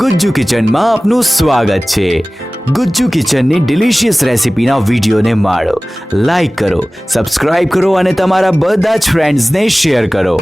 ગુજ્જુ કિચનમાં આપનું સ્વાગત છે। ગુજ્જુ કિચનની ડિલિશિયસ રેસિપીના વિડીયોને માણો, લાઈક કરો, સબસ્ક્રાઇબ કરો અને તમારા બધા જ ફ્રેન્ડ્સને શેર કરો।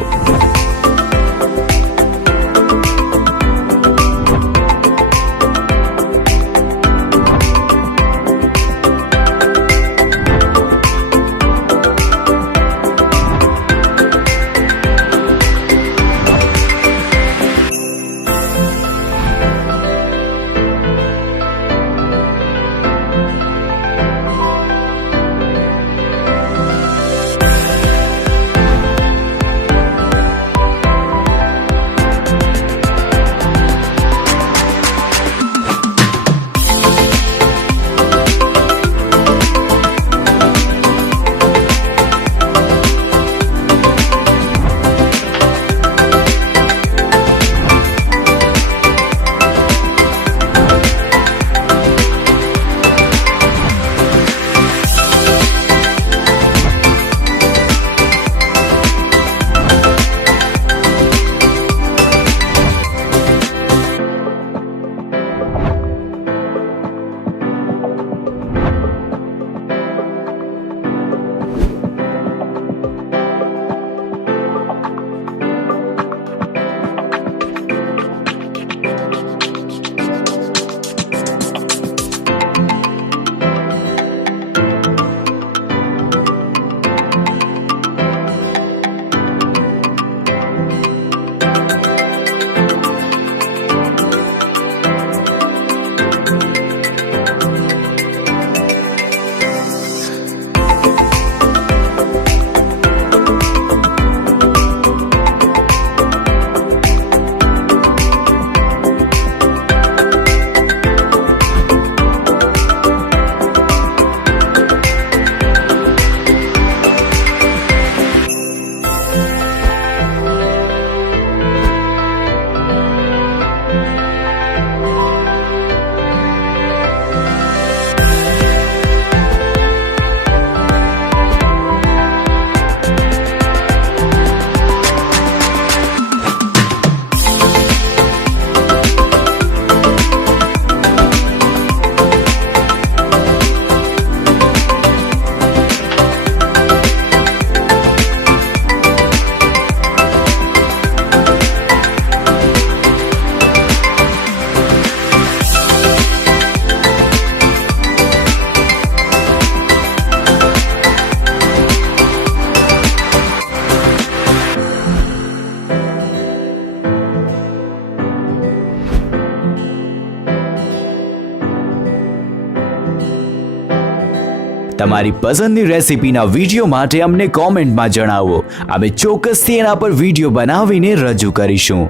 તમારી પસંદની રેસિપીના વિડીયો માટે અમને કોમેન્ટમાં જણાવો, અમે ચોક્કસથી એના પર વિડીયો બનાવીને રજૂ કરીશું।